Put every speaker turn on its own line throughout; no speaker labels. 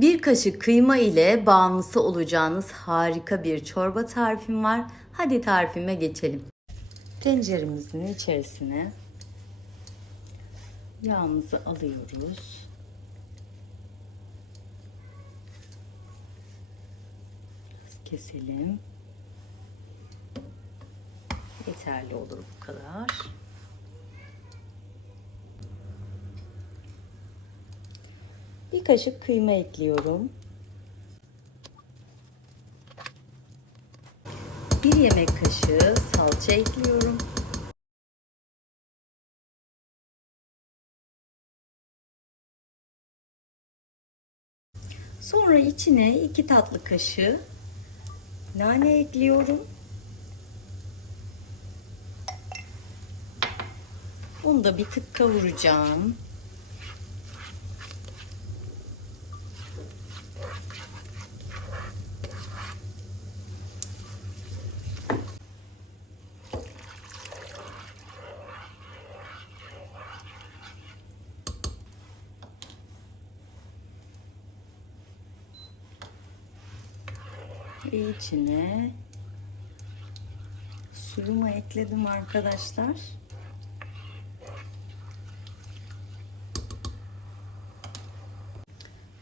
Bir kaşık kıyma ile bağımlısı olacağınız harika bir çorba tarifim var. Hadi tarifime geçelim. Tenceremizin içerisine yağımızı alıyoruz. Keselim. Yeterli olur bu kadar. Bir kaşık kıyma ekliyorum. Bir yemek kaşığı salça ekliyorum. Sonra içine iki tatlı kaşığı nane ekliyorum. Onu da bir tık kavuracağım. Ve içine suyumu ekledim arkadaşlar.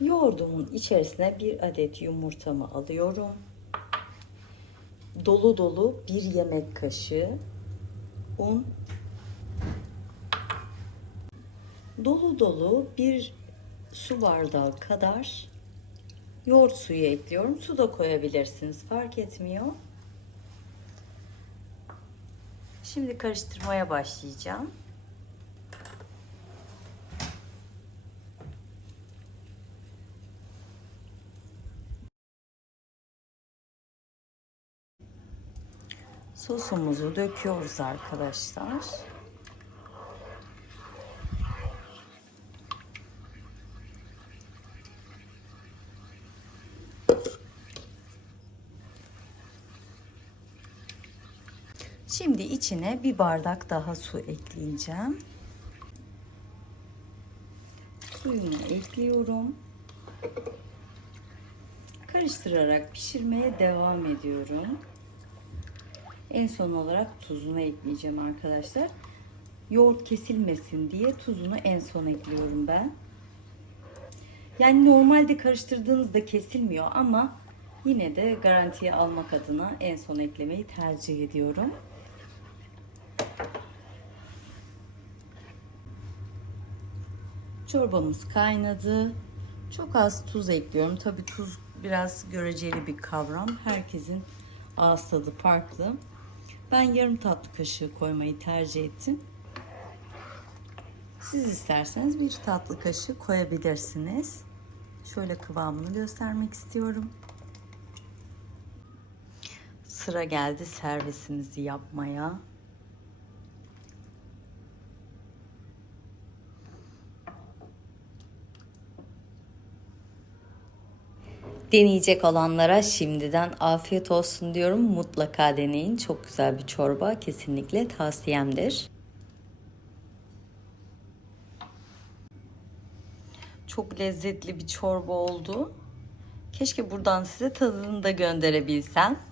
Yoğurdumun içerisine bir adet yumurtamı alıyorum. Dolu dolu bir yemek kaşığı un. Dolu dolu bir su bardağı kadar yoğurt suyu ekliyorum. Su da koyabilirsiniz. Fark etmiyor. Şimdi karıştırmaya başlayacağım. Sosumuzu döküyoruz arkadaşlar. Şimdi içine bir bardak daha su ekleyeceğim. Suyunu ekliyorum. Karıştırarak pişirmeye devam ediyorum. En son olarak tuzunu ekleyeceğim arkadaşlar. Yoğurt kesilmesin diye tuzunu en son ekliyorum ben. Yani normalde karıştırdığınızda kesilmiyor ama yine de garantiye almak adına en son eklemeyi tercih ediyorum. Çorbamız kaynadı. Çok az tuz ekliyorum. Tabii tuz biraz göreceli bir kavram. Herkesin ağız tadı farklı. Ben yarım tatlı kaşığı koymayı tercih ettim. Siz isterseniz bir tatlı kaşığı koyabilirsiniz. Şöyle kıvamını göstermek istiyorum. Sıra geldi servisimizi yapmaya. Deneyecek olanlara şimdiden afiyet olsun diyorum. Mutlaka deneyin. Çok güzel bir çorba. Kesinlikle tavsiyemdir. Çok lezzetli bir çorba oldu. Keşke buradan size tadını da gönderebilsem.